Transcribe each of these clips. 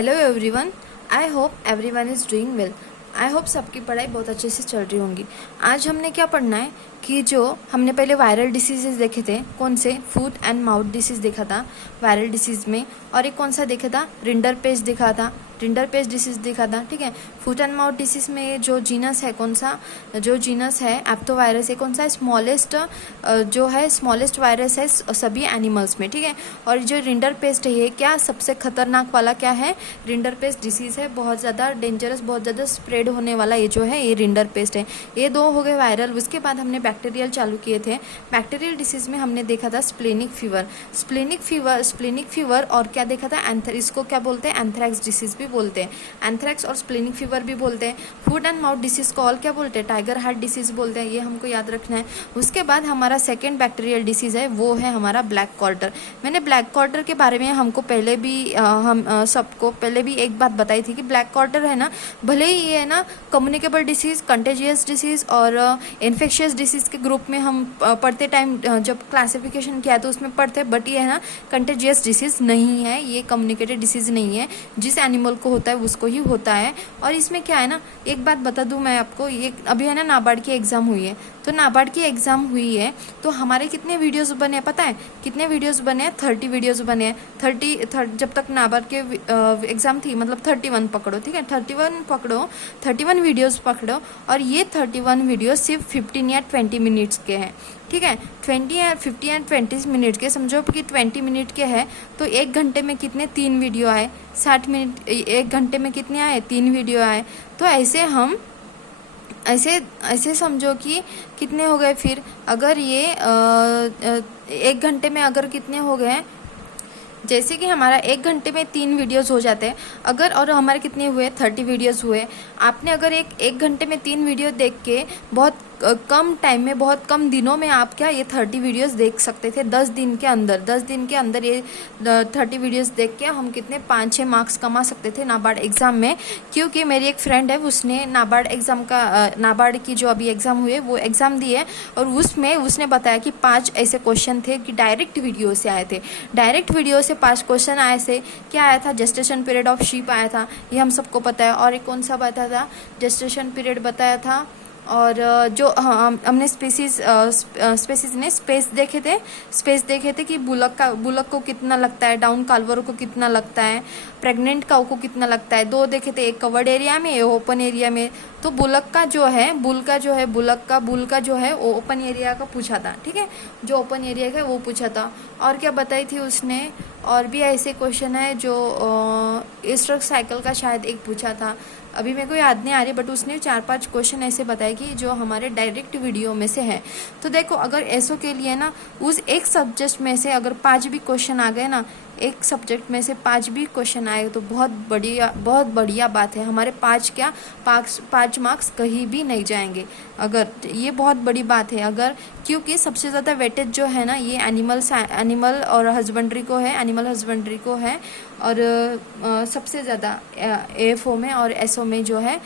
Hello everyone, I hope everyone is doing well. I hope सबकी पढ़ाई बहुत अच्छे से चल रही होंगी। आज हमने क्या पढ़ना है कि जो हमने पहले वायरल डिसीजेज देखे थे, कौन से, फूट एंड माउथ डिसीज देखा था वायरल डिसीज में, और एक कौन सा देखा था, रिंडरपेस्ट देखा था, रिंडरपेस्ट डिसीज देखा था। ठीक है, फूट एंड माउथ डिसीज में जो जीनस है, कौन सा जो जीनस है एप्टोवायरस है, कौन सा स्मॉलेस्ट जो है स्मॉलेस्ट वायरस है सभी एनिमल्स में। ठीक है, और जो रिंडरपेस्ट है ये क्या सबसे खतरनाक वाला क्या है, रिंडरपेस्ट डिसीज है, बहुत ज़्यादा डेंजरस, बहुत ज़्यादा स्प्रेड होने वाला ये जो है ये रिंडरपेस्ट है। ये दो हो गए वायरल। उसके बाद हमने बैक्टीरियल चालू किए थे। बैक्टीरियल डिसीज में हमने देखा था स्प्लेनिक फीवर, स्प्लेनिक फीवर और क्या देखा था, इसको क्या बोलते हैं, एंथ्रैक्स डिसीज भी बोलते हैं, एंथ्रैक्स और स्प्लेनिक फीवर भी बोलते हैं। फूट एंड माउथ डिसीज को और क्या बोलते हैं, टाइगर हार्ट डिसीज बोलते हैं, ये हमको याद रखना है। उसके बाद हमारा सेकेंड बैक्टीरियल डिसीज है, वो है हमारा ब्लैक क्वार्टर। मैंने ब्लैक क्वार्टर के बारे में हमको पहले भी हम सबको पहले भी एक बात बताई थी कि ब्लैक क्वार्टर है ना, भले ही ये है ना कम्युनिकेबल डिसीज, कंटेजियस डिसीज और इन्फेक्शियस डिसीज के ग्रुप में हम पढ़ते टाइम जब क्लासिफिकेशन किया तो उसमें पढ़ते, बट ये है ना कंटेजियस डिसीज नहीं है, ये कम्युनिकेटेड डिसीज नहीं है, जिस एनिमल को होता है उसको ही होता है। और इसमें क्या है ना, एक बात बता दूं मैं आपको, ये अभी है ना नाबार्ड की एग्ज़ाम हुई है, तो नाबार्ड की एग्ज़ाम हुई है तो हमारे कितने वीडियोस बने हैं पता है, कितने वीडियोस बने हैं, 30 वीडियोस बने हैं। 30 जब तक नाबार्ड के एग्ज़ाम थी, मतलब 31 पकड़ो। ठीक है, 31 पकड़ो, 31 वीडियोस पकड़ो, और ये 31 वीडियो सिर्फ 15 या 20 मिनट्स के हैं। ठीक है, 20 या 50 या 20 मिनट के, समझो कि 20 मिनट के हैं तो एक घंटे में कितने 3 वीडियो आए, 60 मिनट एक घंटे में कितने आए, 3 वीडियो आए। तो ऐसे हम ऐसे समझो कि कितने हो गए फिर, अगर ये एक घंटे में अगर कितने हो गए, जैसे कि हमारा एक घंटे में 3 वीडियोस हो जाते हैं अगर, और हमारे कितने हुए 30 वीडियोस हुए। आपने अगर एक घंटे में 3 वीडियो देख के बहुत कम टाइम में, बहुत कम दिनों में आप क्या ये 30 वीडियोस देख सकते थे 10 दिन के अंदर। 10 दिन के अंदर ये 30 वीडियोस देख के हम कितने 5-6 मार्क्स कमा सकते थे नाबार्ड एग्ज़ाम में। क्योंकि मेरी एक फ्रेंड है, उसने नाबार्ड एग्ज़ाम का नाबार्ड की जो अभी एग्ज़ाम हुए वो एग्ज़ाम दिए, और उसमें उसने बताया कि 5 ऐसे क्वेश्चन थे कि डायरेक्ट वीडियो से आए थे। डायरेक्ट वीडियो से 5 क्वेश्चन आए थे। क्या आया था, जेस्टेशन पीरियड ऑफ शीप आया था, ये हम सबको पता है। और एक कौन सा बताया था, जेस्टेशन पीरियड बताया था। और जो हमने स्पेसिस ने स्पेस देखे थे कि बुलक को कितना लगता है, डाउन काल्वर को कितना लगता है, प्रेग्नेंट काऊ को कितना लगता है, 2 देखे थे, एक कवर्ड एरिया में, एक ओपन एरिया में। तो बुल का जो है बुल का जो है वो ओपन एरिया का पूछा था। ठीक है, जो ओपन एरिया का वो पूछा था। और क्या बताई थी उसने, और भी ऐसे क्वेश्चन है जो ईस्टर साइकिल का शायद एक पूछा था, अभी मेरे को याद नहीं आ रही, बट उसने 4-5 क्वेश्चन ऐसे बताए कि जो हमारे डायरेक्ट वीडियो में से है। तो देखो, अगर ऐसो के लिए ना उस एक सब्जेक्ट में से अगर 5 भी क्वेश्चन आ गए ना, एक सब्जेक्ट में से 5 भी क्वेश्चन आए तो बहुत बढ़िया बात है। हमारे 5 मार्क्स कहीं भी नहीं जाएंगे, अगर ये बहुत बड़ी बात है। अगर क्योंकि सबसे ज़्यादा वेटेज जो है ना ये एनिमल और हस्बेंड्री को है, एनिमल हस्बेंड्री को है, और सबसे ज़्यादा एफओ में और एसओ में जो है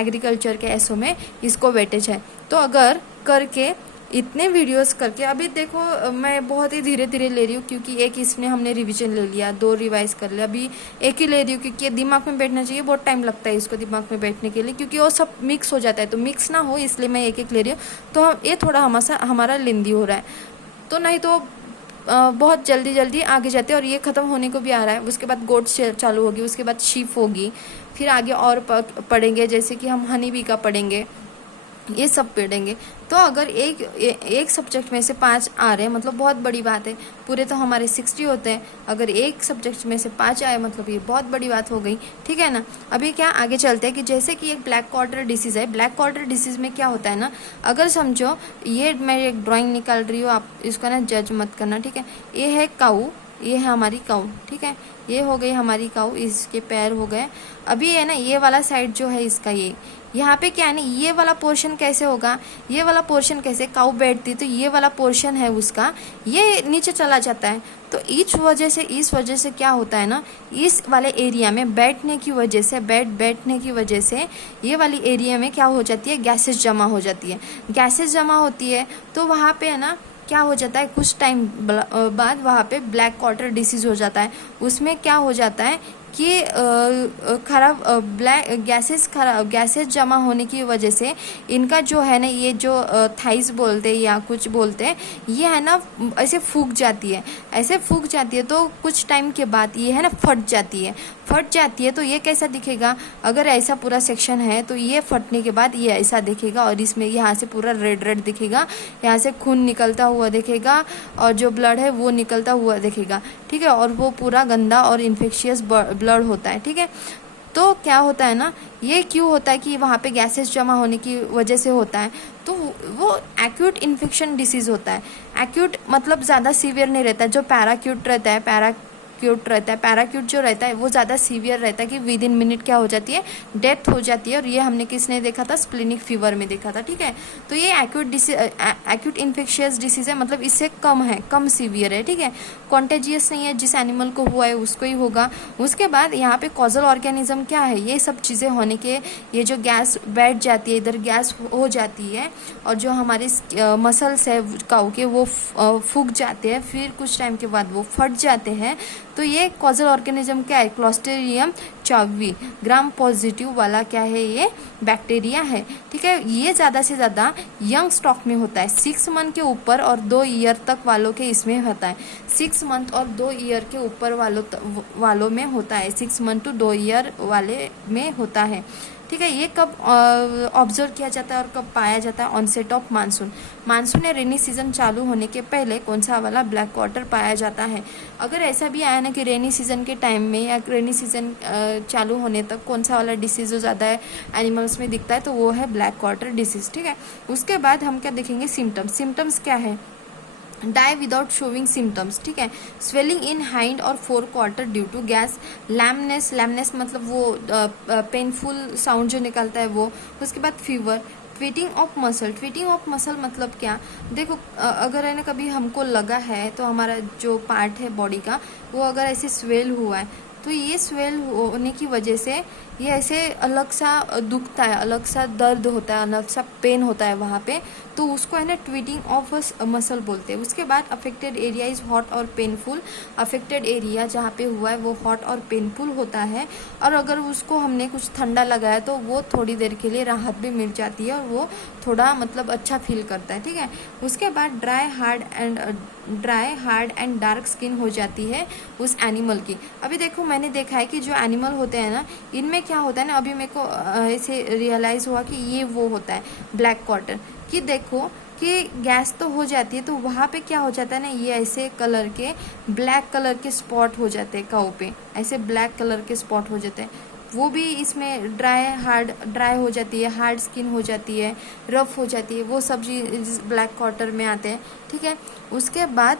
एग्रीकल्चर के एसओ में इसको वेटेज है। तो अगर करके इतने वीडियोस करके, अभी देखो मैं बहुत ही धीरे धीरे ले रही हूँ, क्योंकि एक इसमें हमने रिवीजन ले लिया, 2 रिवाइज कर लिया, अभी एक ही ले रही हूँ, क्योंकि ये दिमाग में बैठना चाहिए, बहुत टाइम लगता है इसको दिमाग में बैठने के लिए, क्योंकि वो सब मिक्स हो जाता है, तो मिक्स ना हो इसलिए मैं एक ले रही हूँ। तो ये थोड़ा हमारा लेंदी हो रहा है, तो नहीं तो बहुत जल्दी आगे जाते हैं, और ये ख़त्म होने को भी आ रहा है। उसके बाद गोट्स चालू होगी, उसके बाद शीप होगी, फिर आगे और पढ़ेंगे, जैसे कि हम हनी बी का पढ़ेंगे, ये सब पढ़ेंगे। तो अगर एक सब्जेक्ट में से 5 आ रहे हैं मतलब बहुत बड़ी बात है। पूरे तो हमारे 60 होते हैं, अगर एक सब्जेक्ट में से 5 आए मतलब ये बहुत बड़ी बात हो गई। ठीक है ना, अभी क्या आगे चलते हैं कि जैसे कि एक ब्लैक क्वार्टर डिसीज़ है। ब्लैक क्वार्टर डिसीज़ में क्या होता है ना, अगर समझो ये मैं एक ड्राइंग निकाल रही हूँ, आप इसको ना जज मत करना। ठीक है, ये है काऊ, ये है हमारी काऊ। ठीक है, ये हो गई हमारी काऊ, इसके पैर हो गए। अभी है ना ये वाला साइड जो है इसका, ये यहाँ पे क्या है ना, ये वाला पोर्शन कैसे होगा, ये वाला पोर्शन कैसे, काऊ बैठती तो ये वाला पोर्शन है उसका, ये नीचे चला जाता है। तो इस वजह से क्या होता है ना, इस वाले एरिया में बैठने की वजह से ये वाली एरिया में क्या हो जाती है, गैसेस जमा हो जाती है। गैसेस जमा होती है तो वहाँ पे है ना क्या हो जाता है, कुछ टाइम बाद वहाँ पे ब्लैक क्वार्टर डिसीज़ हो जाता है। उसमें क्या हो जाता है कि खराब ब्लैक गैसेस जमा होने की वजह से इनका जो है ना, ये जो थाइस बोलते हैं या कुछ बोलते हैं, ये है ना ऐसे फूक जाती है। ऐसे फूक जाती है तो कुछ टाइम के बाद ये है ना फट जाती है। तो ये कैसा दिखेगा, अगर ऐसा पूरा सेक्शन है तो ये फटने के बाद ये ऐसा दिखेगा, और इसमें यहाँ से पूरा रेड रेड दिखेगा, यहाँ से खून निकलता हुआ दिखेगा और जो ब्लड है वो निकलता हुआ दिखेगा, ठीक है। और वो पूरा गंदा और इन्फेक्शियस ब्लड होता है, ठीक है। तो क्या होता है ना, ये क्यों होता है कि वहाँ पे गैसेस जमा होने की वजह से होता है, तो वो एक्यूट इन्फेक्शन डिसीज़ होता है। एक्यूट मतलब ज़्यादा सीवियर नहीं रहता है। जो पैराक्यूट रहता है, पैराक्यूट जो रहता है वो ज़्यादा सीवियर रहता है कि विद इन मिनट क्या हो जाती है, डेथ हो जाती है। और ये हमने किसने देखा था, स्प्लिनिक फीवर में देखा था, ठीक है। तो ये एक्यूट इन्फेक्शियस डिसीज है, मतलब इससे कम सीवियर है, ठीक है। कॉन्टेजियस नहीं है, जिस एनिमल को हुआ है उसको ही होगा। उसके बाद यहाँ पे कॉजल ऑर्गेनिज्म क्या है, ये सब चीज़ें होने के, ये जो गैस बैठ जाती है, इधर गैस हो जाती है और जो हमारे मसल्स है काऊ के वो फूक जाते हैं, फिर कुछ टाइम के बाद वो फट जाते हैं। तो ये कॉजल ऑर्गेनिज्म क्या है, क्लोस्ट्रीडियम चावी ग्राम पॉजिटिव वाला क्या है, ये बैक्टीरिया है, ठीक है। ये ज़्यादा से ज़्यादा यंग स्टॉक में होता है, 6 मंथ के ऊपर और 2 ईयर तक वालों के इसमें होता है। 6 मंथ और 2 ईयर के ऊपर वालों में होता है, 6 मंथ टू 2 ईयर वाले में होता है, ठीक है। ये कब ऑब्जर्व किया जाता है और कब पाया जाता है, ऑनसेट ऑफ मानसून या रेनी सीजन चालू होने के पहले कौन सा वाला ब्लैक वाटर पाया जाता है। अगर ऐसा भी आया ना कि रेनी सीजन के टाइम में या रेनी सीजन चालू होने तक कौन सा वाला डिसीज जो ज़्यादा है एनिमल्स में दिखता है, तो वो है ब्लैक वाटर डिसीज, ठीक है। उसके बाद हम क्या देखेंगे, सिम्टम्स क्या है, डाई विदाउट शोविंग सिम्टम्स, ठीक है। स्वेलिंग इन हाइंड और forequarter due to gas, lameness मतलब वो पेनफुल साउंड जो निकलता है वो। उसके बाद फीवर, ट्वीटिंग ऑफ मसल मतलब क्या, देखो अगर है ना कभी हमको लगा है तो हमारा जो पार्ट है बॉडी का वो अगर ऐसे स्वेल हुआ है, तो ये स्वेल होने की वजह से ये ऐसे अलग सा दुखता है, अलग सा दर्द होता है, अलग सा पेन होता है वहाँ पे, तो उसको है ना ट्वीटिंग ऑफ मसल बोलते हैं। उसके बाद अफेक्टेड एरिया इज हॉट और पेनफुल, अफेक्टेड एरिया जहाँ पे हुआ है वो हॉट और पेनफुल होता है, और अगर उसको हमने कुछ ठंडा लगाया तो वो थोड़ी देर के लिए राहत भी मिल जाती है और वो थोड़ा मतलब अच्छा फील करता है, ठीक है। उसके बाद dry hard and dark skin हो जाती है उस एनिमल की। अभी देखो मैंने देखा है कि जो एनिमल होते हैं ना, इनमें क्या होता है ना, अभी मेरे को ऐसे रियलाइज़ हुआ कि ये वो होता है ब्लैक वाटर, कि देखो कि गैस तो हो जाती है तो वहाँ पे क्या हो जाता है ना, ये ऐसे कलर के ब्लैक कलर के स्पॉट हो जाते हैं काऊ पे, ऐसे ब्लैक कलर के स्पॉट हो जाते हैं। वो भी इसमें ड्राई हो जाती है, हार्ड स्किन हो जाती है, रफ हो जाती है, वो सब चीज़ ब्लैक वाटर में आते हैं, ठीक है। उसके बाद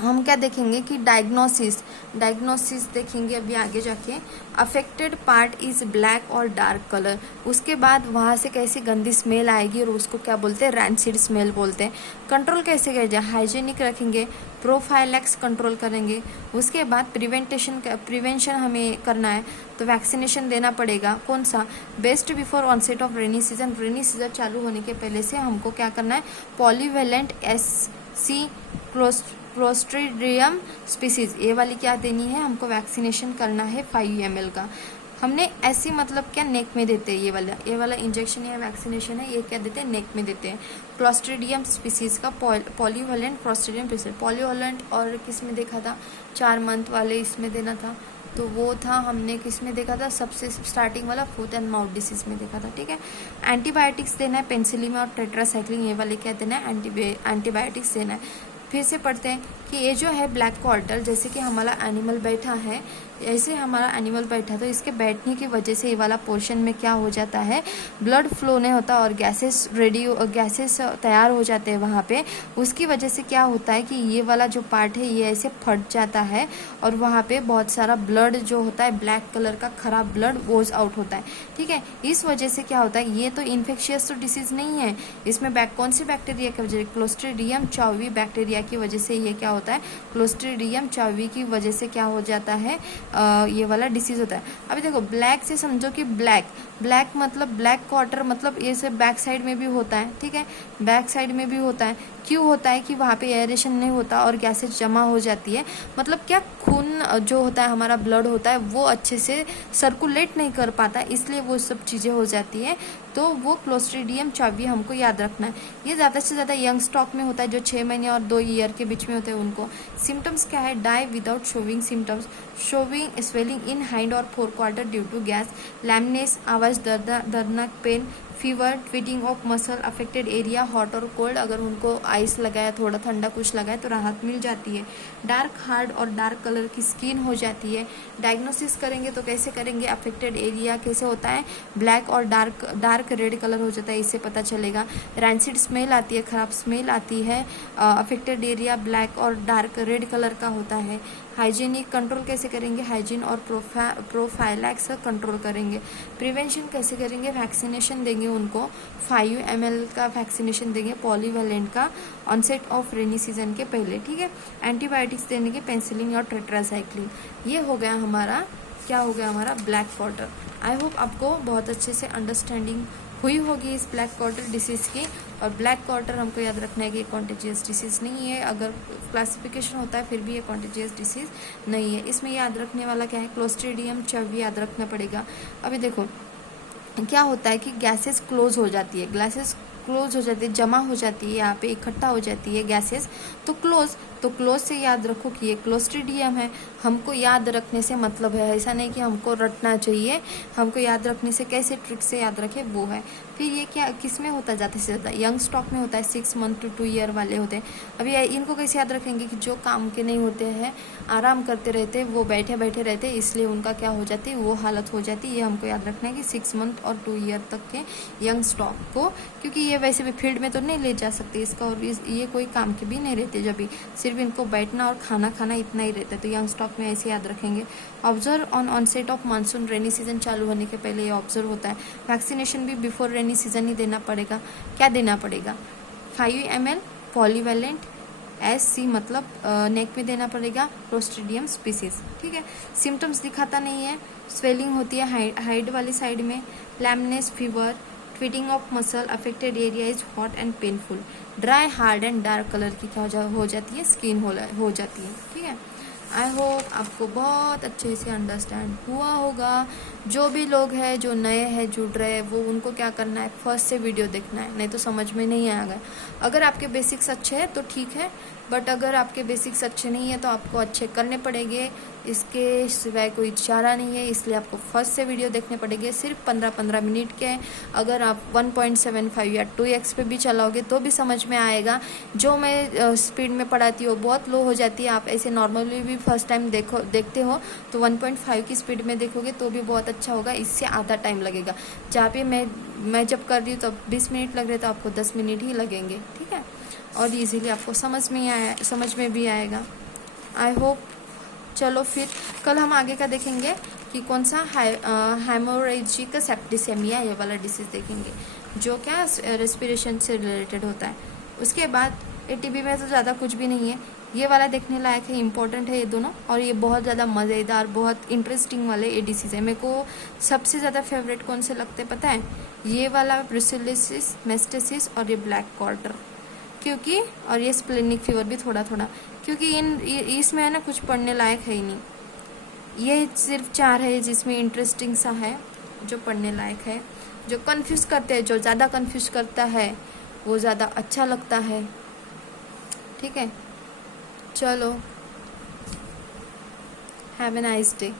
हम क्या देखेंगे कि डायग्नोसिस देखेंगे अभी आगे जाके। अफेक्टेड पार्ट इज ब्लैक और डार्क कलर। उसके बाद वहाँ से कैसी गंदी स्मेल आएगी और उसको क्या बोलते हैं, रैंसिड स्मेल बोलते हैं। कंट्रोल कैसे करेंगे, हाइजीनिक रखेंगे, प्रोफाइलैक्स कंट्रोल करेंगे। उसके बाद प्रिवेंशन हमें करना है तो वैक्सीनेशन देना पड़ेगा। कौन सा, best before onset of rainy season चालू होने के पहले से हमको क्या करना है, पॉलीवेलेंट SC क्लोस्ट्रीडियम स्पीसीज, ये वाली क्या देनी है हमको, वैक्सीनेशन करना है 5 ml का। हमने ऐसी मतलब क्या नेक में देते हैं, ये वाला इंजेक्शन या वैक्सीनेशन है, ये क्या देते हैं, नेक में देते हैं। क्लोस्ट्रीडियम स्पीसीज का पॉलीवेलेंट क्लोस्ट्रीडियम स्पीसीज, पॉलीवेलेंट और किस में देखा था, 4 मंथ वाले इसमें देना था, तो वो था हमने किस में देखा था, सबसे स्टार्टिंग वाला फूट एंड माउथ डिसीज में देखा था, ठीक है। एंटीबायोटिक्स देना है पेनिसिलिन और टेट्रासाइक्लिन, ये वाले क्या देना है, एंटीबायोटिक्स देना है। फिर से पढ़ते हैं कि ये जो है ब्लैक वाटर, जैसे कि हमारा एनिमल बैठा है, ऐसे हमारा एनिमल बैठा तो इसके बैठने की वजह से ये वाला पोर्शन में क्या हो जाता है, ब्लड फ्लो नहीं होता और गैसेस तैयार हो जाते हैं वहाँ पे। उसकी वजह से क्या होता है कि ये वाला जो पार्ट है ये ऐसे फट जाता है और वहाँ पे बहुत सारा ब्लड जो होता है ब्लैक कलर का खराब ब्लड वोज आउट होता है, ठीक है। इस वजह से क्या होता है, ये तो इन्फेक्शियस तो डिसीज नहीं है, इसमें कौन सी बैक्टीरिया की वजह, क्लोस्ट्रीडियम चावी बैक्टीरिया की वजह से ये क्या होता है, क्लोस्ट्रीडियम चावी की वजह से क्या हो जाता है, ये वाला डिसीज होता है। अभी देखो ब्लैक से समझो कि ब्लैक मतलब ब्लैक क्वार्टर, मतलब ये सब बैक साइड में भी होता है, ठीक है, बैक साइड में भी होता है। क्यों होता है कि वहाँ पे एयरेशन नहीं होता और गैसेज जमा हो जाती है, मतलब क्या खून जो होता है हमारा ब्लड होता है वो अच्छे से सर्कुलेट नहीं कर पाता, इसलिए वो सब चीज़ें हो जाती है। तो वो क्लोस्ट्रीडियम चावी हमको याद रखना है। ये ज़्यादा से ज़्यादा यंग स्टॉक में होता है, जो 6 महीने और 2 ईयर के बीच में होते हैं उनको। सिम्टम्स क्या है, die without showing symptoms, showing swelling in hind और forequarter due to gas, lameness, आवाज़ दर्दनाक, pain, fever, twitching of muscle, affected area hot और कोल्ड, अगर उनको आइस लगाया, थोड़ा ठंडा कुछ लगाया तो राहत मिल जाती है। डार्क हार्ड और डार्क कलर की स्किन हो जाती है। डायग्नोसिस करेंगे तो कैसे करेंगे, अफेक्टेड एरिया कैसे होता है, ब्लैक और डार्क रेड कलर हो जाता है, इससे पता चलेगा। रैंसिड स्मेल आती है, खराब स्मेल आती है, अफेक्टेड एरिया ब्लैक और डार्क रेड कलर का होता है। हाइजीनिक कंट्रोल कैसे करेंगे, हाइजीन और प्रोफाइलैक्स कंट्रोल करेंगे। प्रिवेंशन कैसे करेंगे, वैक्सीनेशन देंगे उनको, 5 ml का वैक्सीनेशन देंगे पॉलीवैलेंट का, ऑनसेट ऑफ रेनी सीजन के पहले, ठीक है। एंटीबायोटिक्स देने के पेंसिलिन और टेट्रासाइक्लिन। ये हो गया हमारा, क्या हो गया हमारा ब्लैक क्वार्टर। आई होप आपको बहुत अच्छे से अंडरस्टैंडिंग हुई होगी इस ब्लैक क्वार्टर डिसीज़ की। और ब्लैक क्वार्टर हमको याद रखना है कि कॉन्टेजियस डिसीज़ नहीं है, अगर क्लासिफिकेशन होता है फिर भी ये कॉन्टेजियस डिसीज़ नहीं है। इसमें याद रखने वाला क्या है, क्लोस्ट्रीडियम चावी याद रखना पड़ेगा। अभी देखो क्या होता है कि गैसेस क्लोज हो जाती है, गैसेस क्लोज हो जाती है, जमा हो जाती है, यहाँ पे इकट्ठा हो जाती है गैसेस, तो क्लोज से याद रखो कि ये क्लोस्ट्रीडियम है। हमको याद रखने से मतलब है, ऐसा नहीं कि हमको रटना चाहिए, हमको याद रखने से कैसे ट्रिक से याद रखे वो है। फिर ये क्या किस में होता है ज़्यादा से ज़्यादा, यंग स्टॉक में होता है, 6 मंथ to 2 ईयर वाले होते हैं। अभी इनको कैसे याद रखेंगे कि जो काम के नहीं होते हैं, आराम करते रहते, वो बैठे बैठे रहते, इसलिए उनका क्या हो जाती है, वो हालत हो जाती है। ये हमको याद रखना है कि 6 मंथ और 2 ईयर तक के यंग स्टॉक को, क्योंकि ये वैसे भी फील्ड में तो नहीं ले जा सकते इसका, और ये कोई काम के भी नहीं रहते, जब भी सिर्फ इनको बैठना और खाना खाना इतना ही रहता है, तो यंग स्टॉक में ऐसे याद रखेंगे। Observe on onset of monsoon, rainy season चालू होने के पहले ये ऑब्जर्व होता है। वैक्सीनेशन भी बिफोर रेनी सीजन ही देना पड़ेगा। क्या देना पड़ेगा, 5 ml पॉलीवैलेंट SC, मतलब नेक में देना पड़ेगा, क्लोस्ट्रीडियम स्पीसीज, ठीक है। सिम्टम्स दिखाता नहीं है, स्वेलिंग होती है हाइड वाली साइड में, lameness, fever, twitching of muscle, affected area is hot and painful, dry hard and dark colour की क्या हो जाती है, स्किन हो जाती है, ठीक है। आई होप आपको बहुत अच्छे से अंडरस्टैंड हुआ होगा। जो भी लोग हैं जो नए हैं जुड़ रहे हैं, वो उनको क्या करना है, फर्स्ट से वीडियो देखना है, नहीं तो समझ में नहीं आएगा। अगर आपके बेसिक्स अच्छे हैं तो ठीक है, बट अगर आपके बेसिक्स अच्छे नहीं है तो आपको अच्छे करने पड़ेंगे, इसके सिवाय कोई चारा नहीं है। इसलिए आपको फर्स्ट से वीडियो देखने पड़ेंगे, सिर्फ 15-15 मिनट के। अगर आप 1.75 या 2x पे भी चलाओगे तो भी समझ में आएगा। जो मैं स्पीड में पढ़ाती हूँ बहुत लो हो जाती है, आप ऐसे नॉर्मली भी फर्स्ट टाइम देखते हो तो 1.5 की स्पीड में देखोगे तो भी बहुत अच्छा होगा, इससे आधा टाइम लगेगा। जहाँ पे मैं जब कर रही हूँ तो 20 मिनट लग रहे तो आपको 10 मिनट ही लगेंगे, ठीक है। और इजीली आपको समझ में भी आएगा। I hope. चलो फिर कल हम आगे का देखेंगे कि कौन सा हेमोरेजिक सेप्टिसेमिया, ये वाला डिसीज़ देखेंगे जो क्या रेस्पिरेशन से रिलेटेड होता है। उसके बाद ATB में तो ज़्यादा कुछ भी नहीं है, ये वाला देखने लायक है, इंपॉर्टेंट है ये दोनों, और ये बहुत ज़्यादा मज़ेदार, बहुत इंटरेस्टिंग वाले ये डिसीज़ है। मेरे को सबसे ज़्यादा फेवरेट कौन से लगते पता है, ये वाला ब्रुसेलोसिस, मेस्टेसिस और ये ब्लैक क्वार्टर, क्योंकि और ये स्प्लेनिक फीवर भी थोड़ा थोड़ा, क्योंकि इसमें है ना कुछ पढ़ने लायक है ही नहीं। ये सिर्फ 4 है जिसमें इंटरेस्टिंग सा है, जो पढ़ने लायक है। जो कंफ्यूज करते हैं, जो ज़्यादा कंफ्यूज करता है वो ज़्यादा अच्छा लगता है, ठीक है। चलो, हैव ए नाइस डे।